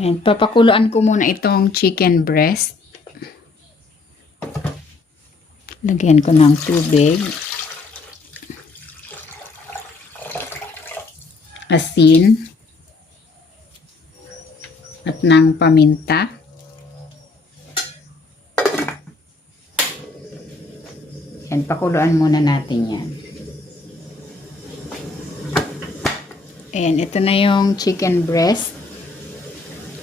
And papakuluan ko muna itong chicken breast. Lagyan ko ng tubig. Asin. At ng paminta. Yan, pakuluan muna natin yan. Ayan, ito na yung chicken breast.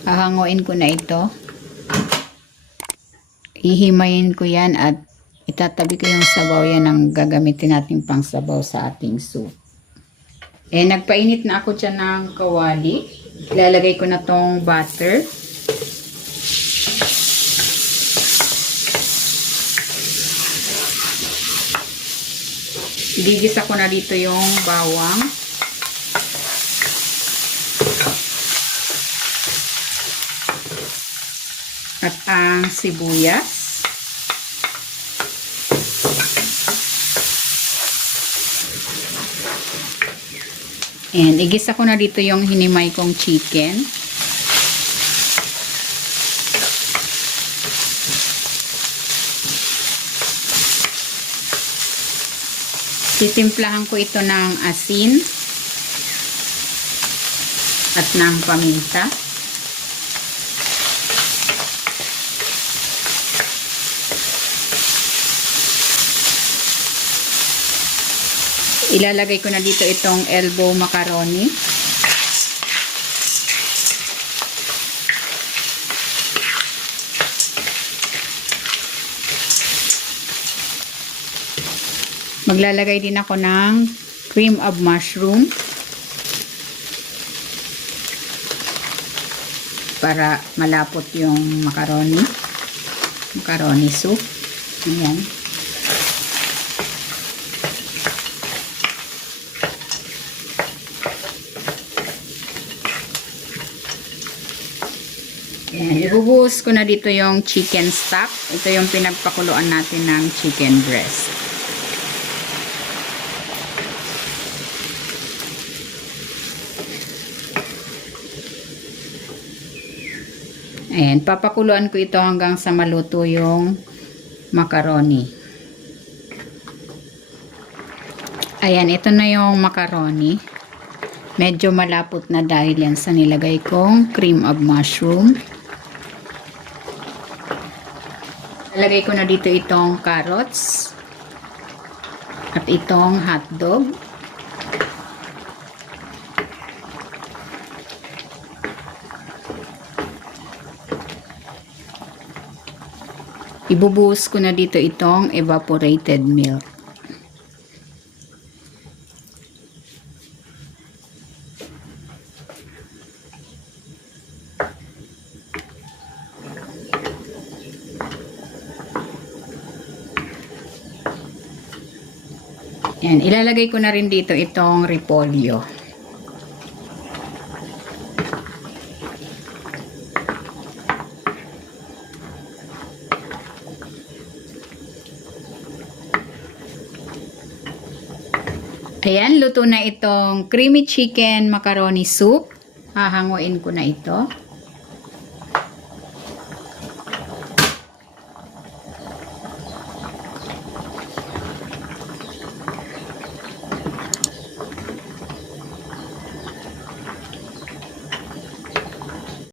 Hahanguin ko na ito. Hihimayin ko yan at itatabi ko yung sabaw yan ang gagamitin natin pang sabaw sa ating soup. Nagpainit na ako dyan ng kawali. Ilalagay ko na tong butter. Igigisa ko na dito yung bawang. At ang sibuyas. And igisa ko na dito yung hinimay kong chicken. Titimplahan ko ito ng asin at ng paminta. Ilalagay ko na dito itong elbow macaroni. Maglalagay din ako ng cream of mushroom para malapot yung macaroni soup. Ayan. Ayan, ibubuhos ko na dito yung chicken stock. Ito yung pinagpakuluan natin ng chicken breast. Ayan, papakuluan ko ito hanggang sa maluto yung macaroni. Ayan, ito na yung macaroni. Medyo malapot na dahil yan sa nilagay kong cream of mushroom. Lagay ko na dito itong carrots at itong hotdog. Ibubuhos ko na dito itong evaporated milk. Yan, ilalagay ko na rin dito itong repolyo. Ayan, luto na itong creamy chicken macaroni soup. Hahanguin ko na ito.